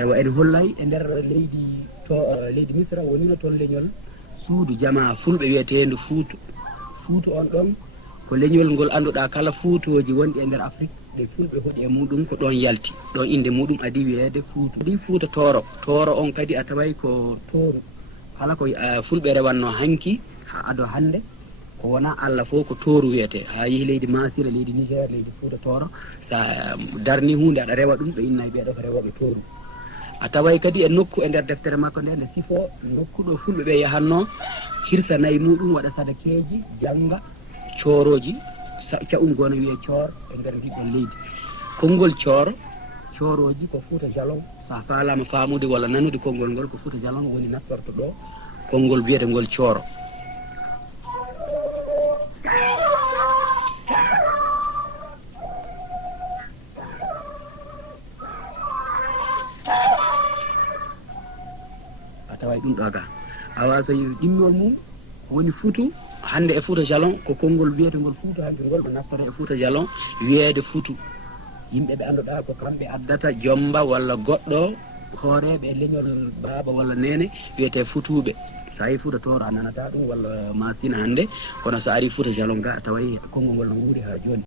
ewa en hollay e nder leydi misra wonino toon leñol suudu jama fulɓe wiyeteendo fuutu on ɗon ko leñol ngol annduɗaa kala fuutoji wonɗi e nder afrique ɗe fulɓe hoɗi e muɗum ko ɗon yalti ɗon inde muɗum adi wiyeede fuutu adi fuuta tooro on kadi a taway ko tooru kala ko fulɓe rewanno hanki ha ado hannde ko wona Allah fof ko tooru wiyete ha yehi leydi masira leydi niger leydi fuuta tooro sa darni hunde aɗa rewa ɗum ɓe innayi ɓeeɗo ko rewoɓe tooru a taway kadi e nokku e nder deftere makko nde nde sifo nokkuɗo fulɓe ɓe yahanno hirsa nayi muɗum waɗa sadakeji janga cooroji caɓum gono wiye coor e nder ndiɗɗon leydi konngol cooroji ko fuuta jalon sa faalama faamude walla nanude konngol ngol ko fuuta jalon woni naftorto ɗo konngol wiyete ngol cooro a taway ɗum ɗo ga awa so ɗimmol mum woni fuutu hande e fuuta jalon ko konngol wiyete ngol fuutu hande ngol ɗo naftore e fuuta jalon wiyeede fuutu yimɓe ɓe annduɗaa ko kamɓe addata jomba walla goɗɗo hooreɓe leñol baaba walla nene wiyete futuɓe sa yi fuuta tooro a nanata ɗum walla masina hande kono so ari fuuta jalon ga a taway konngol ngol no wuuri ha joni